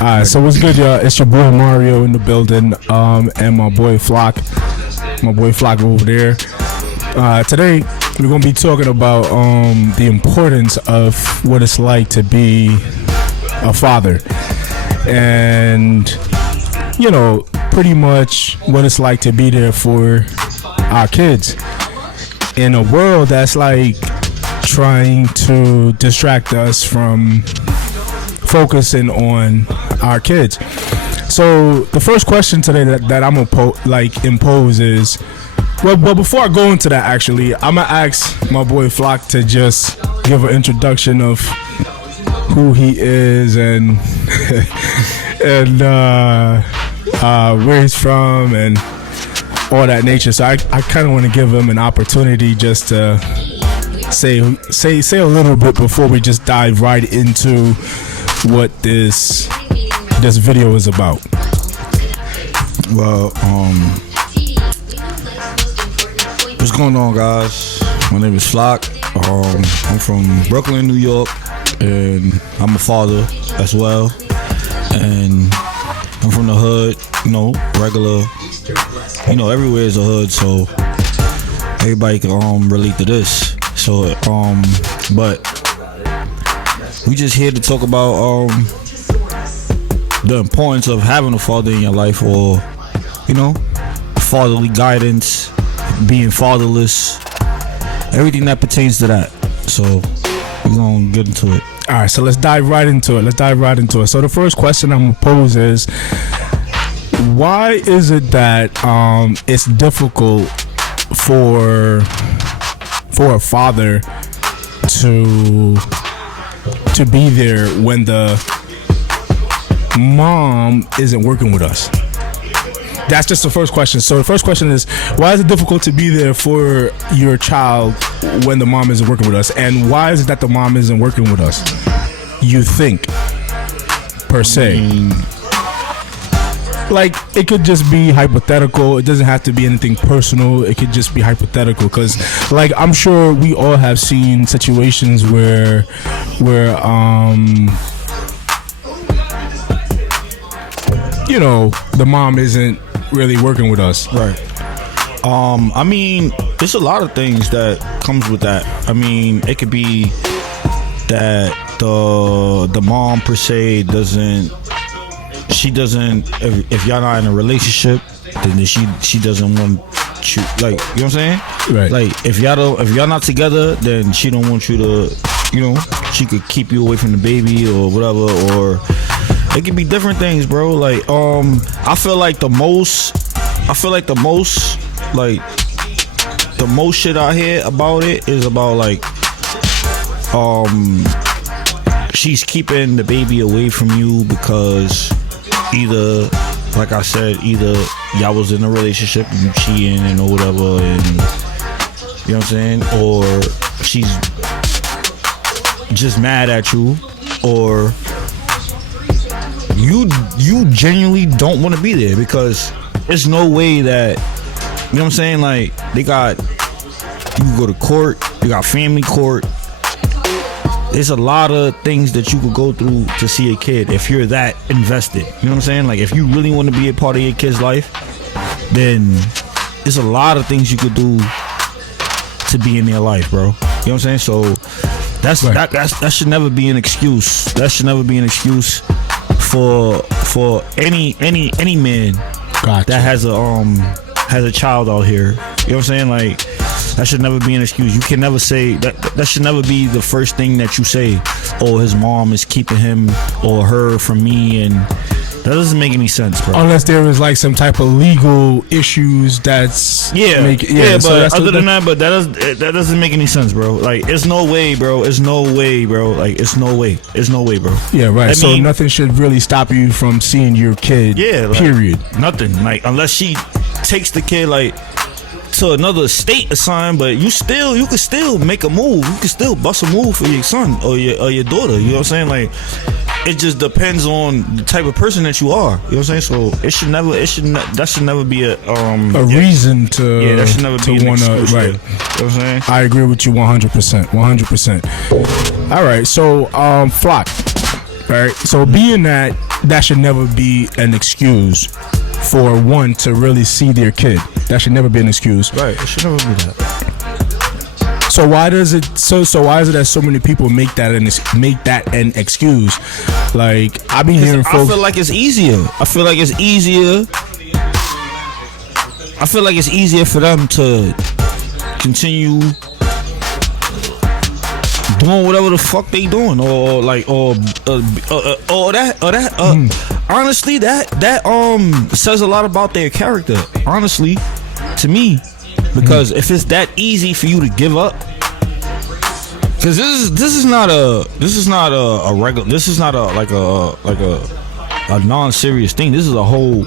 Alright, so what's good, y'all? It's your boy Mario in the building, and my boy Flock over there. Today we're gonna be talking about the importance of what it's like to be a father, and pretty much what it's like to be there for our kids in a world that's like trying to distract us from focusing on our kids. So the first question today that I'm gonna impose is, well, before I go into that, actually, I'm gonna ask my boy Flock to just give an introduction of who he is and and where he's from and all that nature. So I kind of want to give him an opportunity just to say a little bit before we just dive right into what this video is about. Well, what's going on, guys? My name is Flock. I'm from Brooklyn, New York, and I'm a father as well. And I'm from the hood, regular, everywhere is a hood, so everybody can relate to this. So, but we just here to talk about the importance of having a father in your life, or fatherly guidance, being fatherless, everything that pertains to that. So we're gonna get into it. All right, so let's dive right into it. So the first question I'm gonna pose is, why is it that it's difficult for a father to be there when the mom isn't working with us? That's just the first question. So the first question is, why is it difficult to be there for your child when the mom isn't working with us? And why is it that the mom isn't working with us, you think, per se? Like, it could just be hypothetical. It doesn't have to be anything personal. It could just be hypothetical, because like, I'm sure we all have seen situations where the mom isn't really working with us. Right. I mean, there's a lot of things that comes with that. I mean, it could be that the mom per se doesn't, if y'all not in a relationship, then she doesn't want you, like, you know what I'm saying? Right. Like, if y'all not together, then she don't want you to, she could keep you away from the baby or whatever, or it could be different things, bro. Like, I feel like the most shit I hear about it is about, like, she's keeping the baby away from you because either, like I said, y'all was in a relationship and you cheating or whatever, and you know what I'm saying, or she's just mad at you, or you genuinely don't want to be there, because there's no way that, you know what I'm saying, like, you can go to court, you got family court. There's a lot of things that you could go through to see a kid if you're that invested. You know what I'm saying? Like, if you really want to be a part of your kid's life, then there's a lot of things you could do to be in their life, bro. You know what I'm saying? So that's right. That should never be an excuse. That should never be an excuse for any man that has a child out here. You know what I'm saying? Like, that should never be an excuse. You can never say that should never be the first thing that you say. Oh, his mom is keeping him or her from me, and that doesn't make any sense, bro. Unless there is like some type of legal issues that's but other than that, that doesn't make any sense, bro. Like, it's no way, bro. It's no way, bro. Like, it's no way, bro. Yeah, right. So nothing should really stop you from seeing your kid. Yeah, like, period. Nothing. Like, unless she takes the kid, like, to another state or something, but you can still make a move. You can still bust a move for your son or your daughter. You know what I'm saying? Like, it just depends on the type of person that you are. You know what I'm saying? So that should never be a reason to that should never be an excuse. Right. You know what I'm saying? I agree with you 100%. All right, so Flock, Right. So being that should never be an excuse for one to really see their kid. That should never be an excuse. Right. It should never be that. So why does it? So why is it that so many people make that an excuse? Like I be hearing folks. I feel like it's easier. I feel like it's easier for them to continue doing whatever the fuck they doing, or like, or that. Honestly, that says a lot about their character. Honestly, to me, because if it's that easy for you to give up, because this is not a regular, this is not a non-serious thing. This is a whole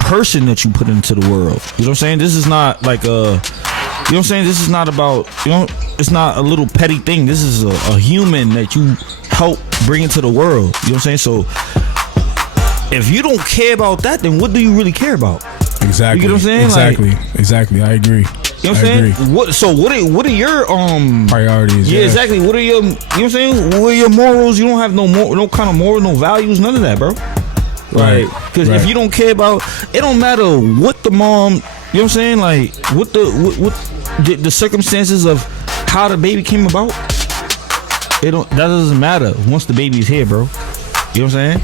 person that you put into the world. You know what I'm saying? This is not like a, you know what I'm saying? This is not about, it's not a little petty thing. This is a human that you help bring into the world. You know what I'm saying? So if you don't care about that, then what do you really care about? Exactly. You know what I'm saying? Exactly. I agree. You know what I'm saying? What are your priorities? Yeah, exactly. What are your, you know what I'm saying? What are your morals? You don't have no kind of moral, no values, none of that, bro. Like, because if you don't care about, it don't matter what the mom, you know what I'm saying? Like, what the circumstances of how the baby came about. That doesn't matter once the baby's here, bro. You know what I'm saying?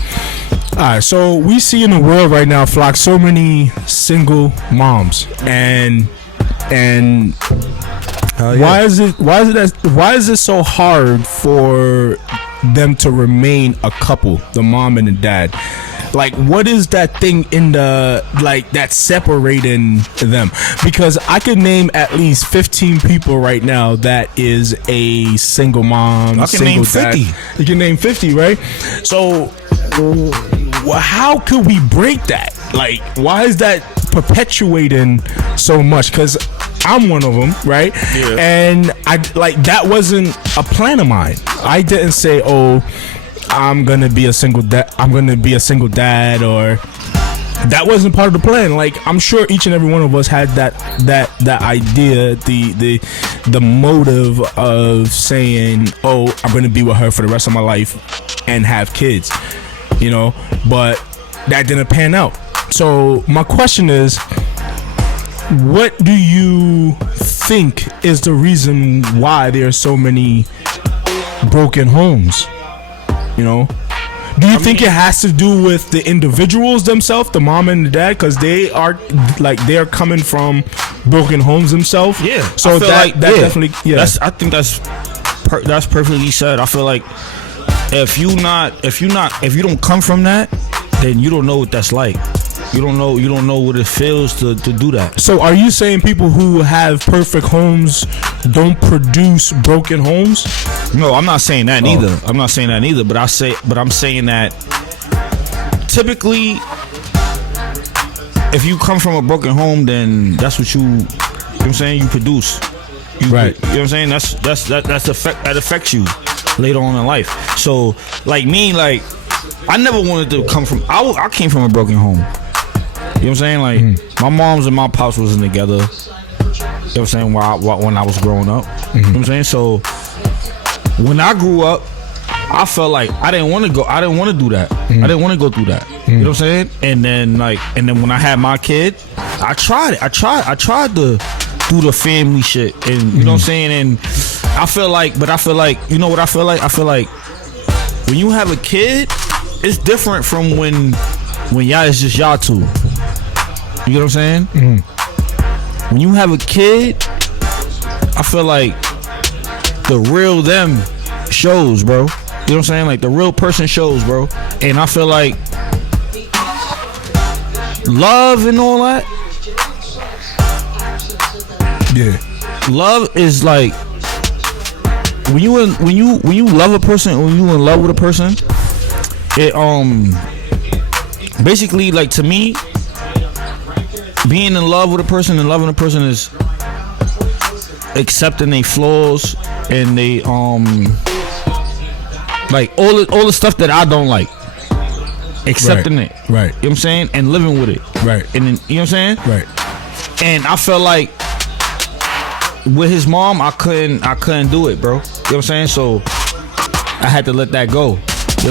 All right, so we see in the world right now, Flock, so many single moms, and why is it so hard for them to remain a couple, the mom and the dad? Like, what is that thing in the, like, that's separating them? Because I could name at least 15 people right now that is a single mom, I can single name dad. 50. You can name 50, right? So how could we break that? Like, why is that perpetuating so much? Because I'm one of them, right? Yeah. And that wasn't a plan of mine. I didn't say, oh, I'm gonna be a single dad, or that wasn't part of the plan. Like, I'm sure each and every one of us had that idea, the motive of saying, oh, I'm gonna be with her for the rest of my life and have kids, you know, but that didn't pan out. So my question is, what do you think is the reason why there are so many broken homes? You know, do you think it has to do with the individuals themselves, the mom and the dad, because they're coming from broken homes themselves? Yeah. So that definitely, yeah. I think that's perfectly said. I feel like if you don't come from that, then you don't know what that's like. You don't know what it feels to do that. So are you saying people who have perfect homes don't produce broken homes? No, I'm not saying that neither. I'm not saying that neither. But I'm saying that typically, if you come from a broken home, then that's what you know what I'm saying, you produce. Right. You know what I'm saying? That affects you later on in life. So like me, like I never wanted to come from. I came from a broken home. You know what I'm saying? Like my moms and my pops wasn't together. You know what I'm saying? When I was growing up. You know what I'm saying? So when I grew up, I felt like I didn't want to do that. I didn't want to go through that. You know what I'm saying? And then when I had my kid, I tried it. I tried to do the family shit, and you know what I'm saying? And I feel like, you know what I feel like? I feel like when you have a kid, it's different from when y'all is just y'all two. You know what I'm saying? When you have a kid, I feel like the real them shows, bro. You know what I'm saying? Like the real person shows, bro. And I feel like love and all that. Yeah. Love is like when you love a person, when you in love with a person, it basically, like, to me, being in love with a person and loving a person is accepting their flaws and they like all the stuff that I don't like, accepting it, Right. You know what I'm saying, and living with it, Right. And then, you know what I'm saying, Right. and I felt like with his mom, I couldn't do it, bro. You know what I'm saying? So I had to let that go.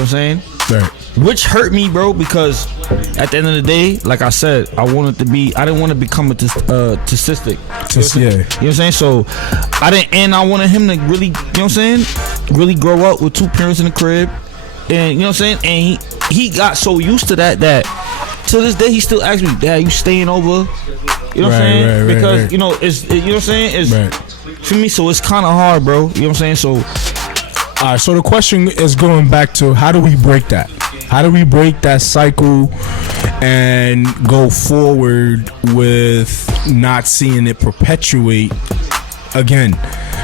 what I'm saying? Right. Which hurt me, bro, because at the end of the day, like I said, I didn't want to become a statistic. Yeah. You know what I'm saying? So I wanted him to really, you know what I'm saying, really grow up with two parents in the crib. And you know what I'm saying? And he got so used to that to this day he still asks me, Dad, you staying over? You know what I'm saying? Right, because right. you know, it's, you know what I'm saying? It's Right. for me, so it's kinda hard, bro. You know what I'm saying? So All right, so the question is going back to how do we break that? How do we break that cycle and go forward with not seeing it perpetuate again?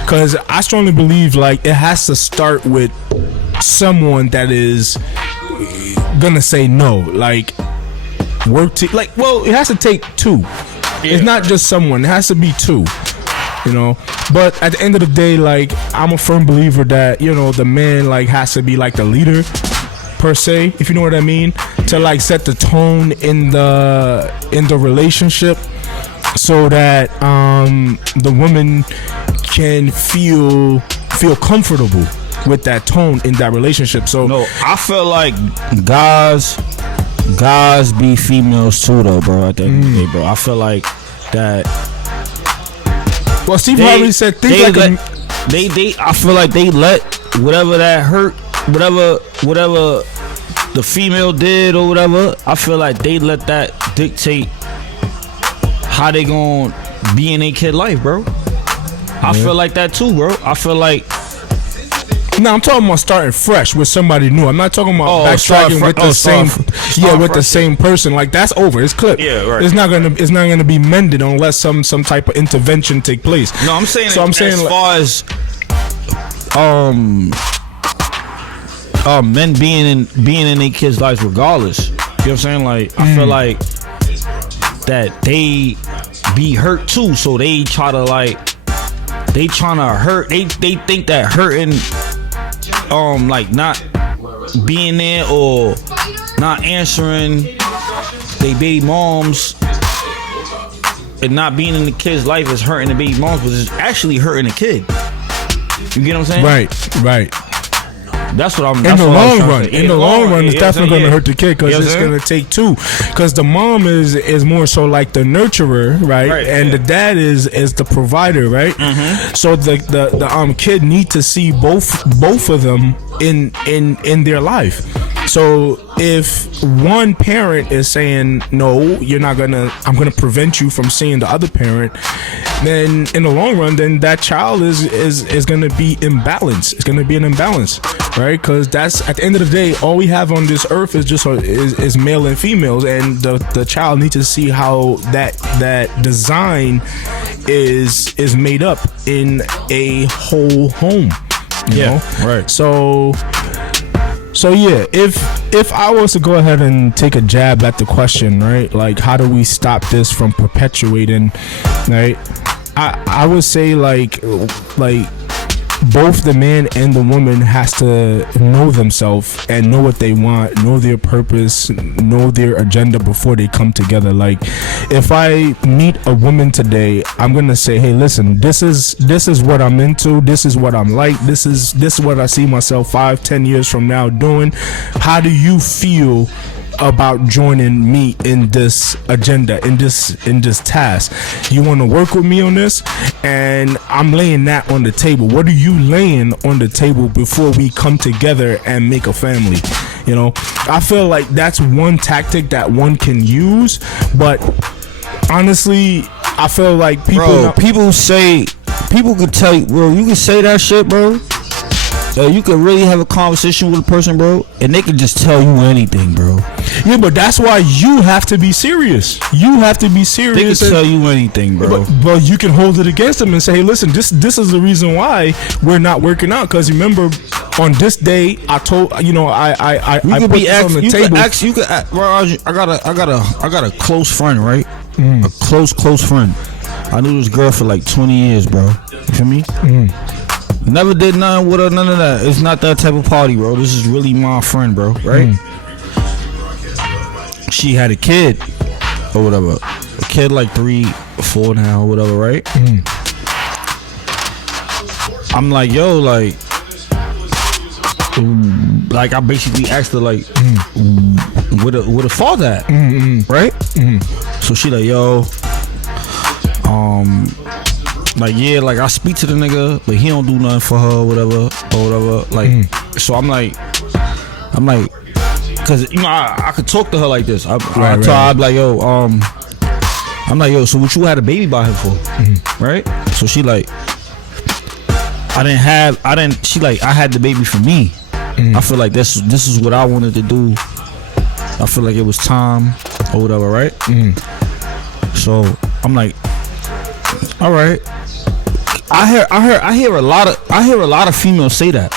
Because I strongly believe like it has to start with someone that is gonna say no. Like it has to take two. It's not just someone. It has to be two. You know, but at the end of the day, like I'm a firm believer that the man like has to be like the leader per se, if you know what I mean, to like set the tone in the relationship, so that the woman can feel comfortable with that tone in that relationship. So no, I feel like guys be females too, though, bro. At the end of the day, bro, I feel like that. Well, Steve Harvey said things like I feel like they let whatever that hurt, whatever the female did or whatever. I feel like they let that dictate how they gonna be in their kid life, bro. I feel like that too, bro. I feel like. No, I'm talking about starting fresh with somebody new. I'm not talking about backtracking with the same person. Like that's over. It's clipped. Yeah, right. It's not gonna be mended unless some type of intervention take place. No, I'm saying. So as far as men being in their kids' lives regardless. You know what I'm saying? Like I feel like that they be hurt too, so they try to hurt. They think that hurting. Like not being there or not answering they baby moms and not being in the kid's life is hurting the baby moms, but it's actually hurting the kid. You get what I'm saying? Right. That's what I'm. In the long run, it's definitely going to hurt the kid because it's going to take two. Because the mom is more so like the nurturer, right? And the dad is the provider, right? Mm-hmm. So the kid need to see both of them in their life. So if one parent is saying no, I'm gonna prevent you from seeing the other parent, then in the long run, then that child is gonna be imbalanced. It's gonna be an imbalance, right? Because that's at the end of the day, all we have on this earth is just is male and females, and the child needs to see how that design is made up in a whole home. You know? Right. So yeah, if I was to go ahead and take a jab at the question, right, like how do we stop this from perpetuating, right? I would say like both the man and the woman has to know themselves and know what they want, know their purpose, know their agenda before they come together. Like if I meet a woman today, I'm gonna say, hey, listen, this is what I'm into, this is what I'm like, this is what I see myself 5-10 years from now doing. How do you feel about joining me in this agenda, in this task? You want to work with me on this? And I'm laying that on the table. What are you laying on the table before we come together and make a family? You know, I feel like that's one tactic that one can use, but honestly, I feel like people could tell you, bro, you can say that shit, bro. You could really have a conversation with a person, bro, and they can just tell you anything, bro. Yeah, but that's why you have to be serious. You have to be serious. They can tell you anything, bro. But you can hold it against them and say, hey, listen, this is the reason why we're not working out. Because remember, on this day, I told I put this on the table. I got a close friend, right? A close friend. I knew this girl for like 20 years, bro. You feel me? Never did nothing with her, none of that. It's not that type of party, bro. This is really my friend, bro, right? She had a kid or whatever. A kid like 3 or 4 now or whatever, right? I'm like, yo, like like I basically asked her like, where the father at, right? So she like, yo, like yeah, like I speak to the nigga, but he don't do nothing for her, or whatever. Like, so I'm like, cause you know I could talk to her like this. I told her, I'm like, yo, I'm like, yo, so what you had a baby by him for, right? So she like, she like, I had the baby for me. I feel like this is what I wanted to do. I feel like it was time or whatever, right? So I'm like, all right. I hear a lot of females say that.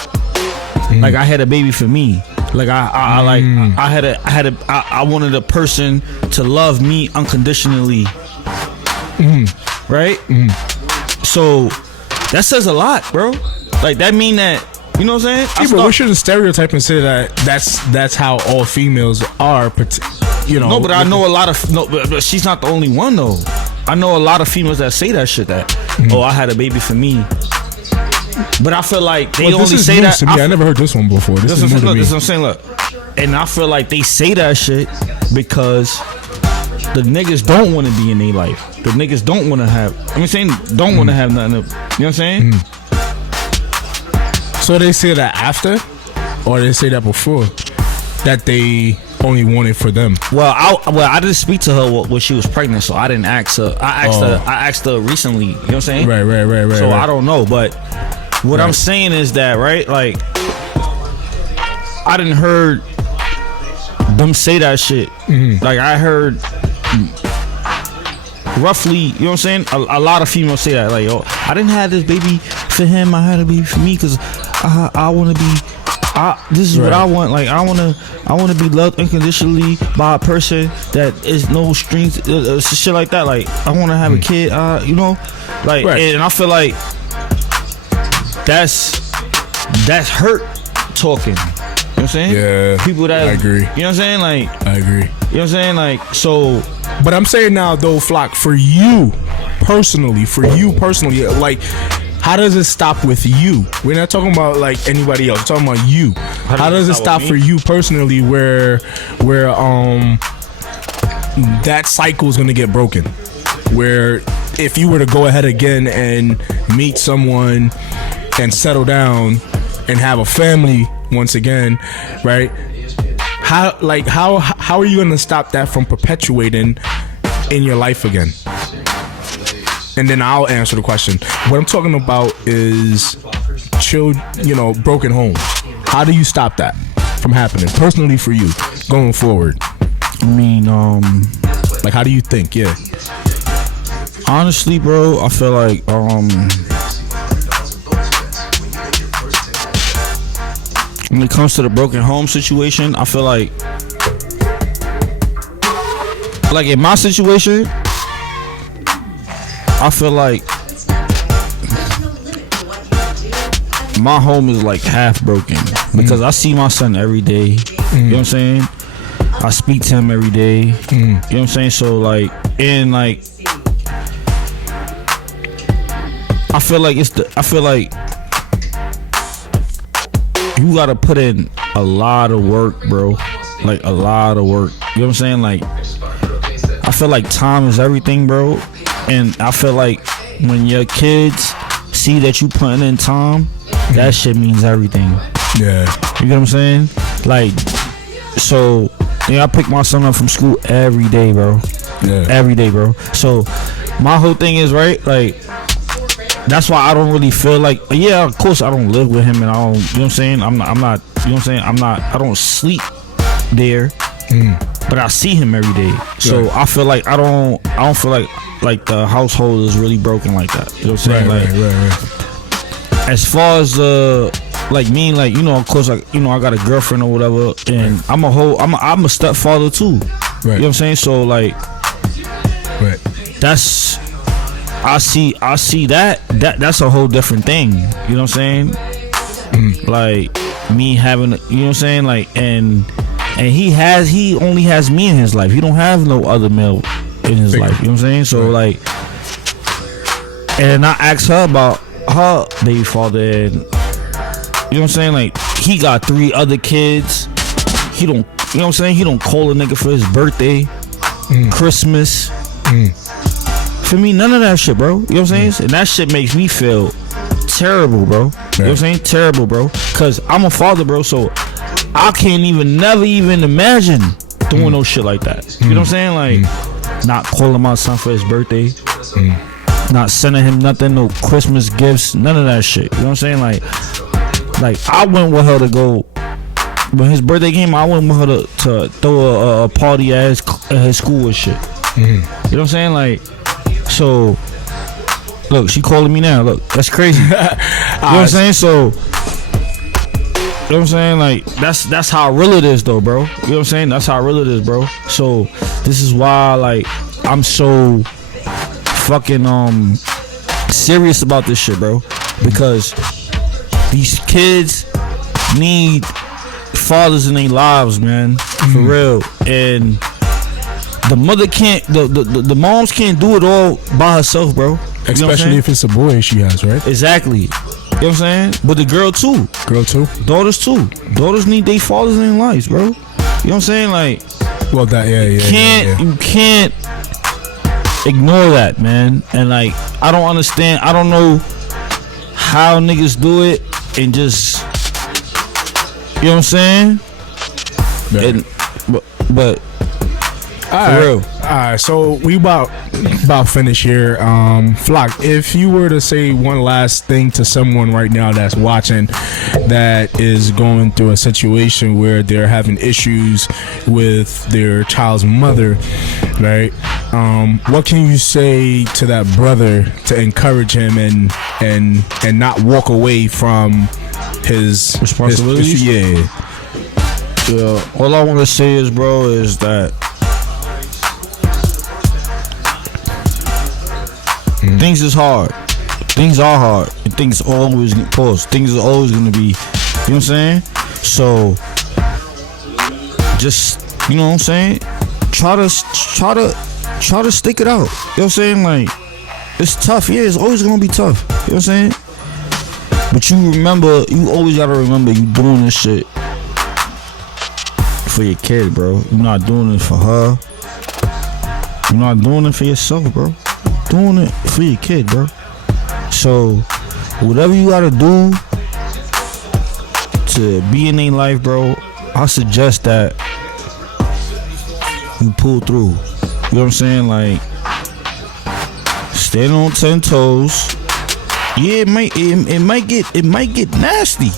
Like I had a baby for me. Like I wanted a person to love me unconditionally. Right? So that says a lot, bro. Like that mean that, you know what I'm saying? Yeah, but we shouldn't stereotype and say that that's how all females are. You know. No, but I know a lot of but she's not the only one though. I know a lot of females that say that shit. That oh, I had a baby for me. But I feel like they only say that. To me. I never heard this one before. This is new to me. This is what I'm saying. Look, and I feel like they say that shit because the niggas don't want to be in their life. The niggas don't want to have. Don't want to have nothing. You know what I'm saying? So they say that after, or they say that before, that they only want it for them. Well, I didn't speak to her when she was pregnant, so I didn't ask her. I asked her recently. You know what I'm saying? Right. So I don't know, but what I'm saying is that, right? Like, I didn't heard them say that shit. Like I heard roughly, you know what I'm saying? A lot of females say that, like, yo, I didn't have this baby for him. I had a baby for me because I want to be. This is what I want. Like I want to be loved unconditionally by a person that is no strings, shit like that. Like I want to have a kid. You know, like, and I feel like that's hurt talking. You know what I'm saying? Yeah. People that I agree. You know what I'm saying? Like I agree. You know what I'm saying? Like so. But I'm saying now though, Flock, for you personally, like. How does it stop with you? We're not talking about like anybody else. We're talking about you. How does it stop for you personally where that cycle is gonna get broken? Where if you were to go ahead again and meet someone and settle down and have a family once again, right? How are you gonna stop that from perpetuating in your life again? And then I'll answer the question. What I'm talking about is broken homes. How do you stop that from happening personally for you going forward? I mean, like how do you think? Yeah. Honestly, bro, I feel like when it comes to the broken home situation, I feel like in my situation, I feel like my home is like half broken because I see my son every day. You know what I'm saying? I speak to him every day. You know what I'm saying? So like, and like, I feel like you gotta put in a lot of work, bro. Like a lot of work. You know what I'm saying? Like, I feel like time is everything, bro. And I feel like when your kids see that you putting in time, that shit means everything. Yeah. You get what I'm saying? Like, so, I pick my son up from school every day, bro. Yeah. Every day, bro. So, my whole thing is, right, like, that's why I don't really feel like, yeah, of course I don't live with him and I don't, you know what I'm saying? I'm not, you know what I'm saying? I don't sleep there. But I see him every day. So I feel like I don't feel like the household is really broken like that. You know what I'm saying? Right. As far as like me, like, you know, of course, like, you know, I got a girlfriend or whatever, and I'm a stepfather too. Right. You know what I'm saying? So like, that's I see that's a whole different thing. You know what I'm saying? Like me having, you know what I'm saying? Like and he only has me in his life. He don't have no other male in his life. You know what I'm saying? So like, and I asked her about her baby father, and you know what I'm saying? Like he got 3 other kids. He don't, you know what I'm saying? He don't call a nigga for his birthday, Christmas. For me, none of that shit, bro. You know what I'm saying? And that shit makes me feel terrible, bro. You know what I'm saying? Terrible, bro. Cause I'm a father, bro. So I can't never even imagine doing no shit like that. You know what I'm saying? Like not calling my son for his birthday, not sending him nothing, no Christmas gifts, none of that shit. You know what I'm saying? Like I went with her to go. When his birthday came, I went with her to throw a party at his school and shit. You know what I'm saying? Like, so, look, she calling me now. Look, that's crazy. You know what I'm saying? So, you know what I'm saying? Like, that's how real it is, though, bro. You know what I'm saying? That's how real it is, bro. So, this is why, like, I'm so fucking serious about this shit, bro. Because these kids need fathers in their lives, man, for real. And the mother can't, the moms can't do it all by herself, bro. Especially if it's a boy she has, right? Exactly. You know what I'm saying? But the girl too. Daughters too. Daughters need their fathers in their lives, bro. You know what I'm saying? Like, well, that you can't ignore that, man. And like, I don't understand. I don't know how niggas do it and just, you know what I'm saying? Yeah. And, but for real. Alright, so we about finished here. Flock, if you were to say one last thing to someone right now that's watching that is going through a situation where they're having issues with their child's mother, right? What can you say to that brother to encourage him and not walk away from his responsibilities? Yeah. All I want to say is, bro, is that things is hard. Things are hard. And things always pause. Things are always gonna be, you know what I'm saying? So just, you know what I'm saying? Try to stick it out. You know what I'm saying? Like, it's tough. Yeah, it's always gonna be tough. You know what I'm saying? But you always gotta remember you doing this shit for your kid, bro. You're not doing it for her. You're not doing it for yourself, bro. Doing it for your kid, bro. So whatever you gotta do to be in their life, bro, I suggest that you pull through. You know what I'm saying? Like, stand on 10 toes. Yeah, it might get nasty. You know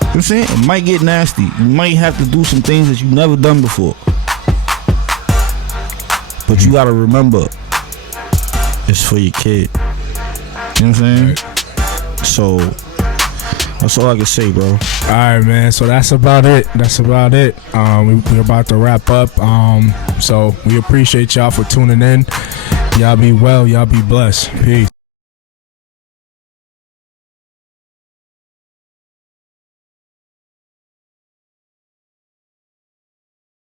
what I'm saying? It might get nasty. You might have to do some things that you've never done before. But you gotta remember, it's for your kid. You know what I'm saying? So that's all I can say, bro. Alright, man. So that's about it. We're about to wrap up. So we appreciate y'all for tuning in. Y'all be well. Y'all be blessed. Peace.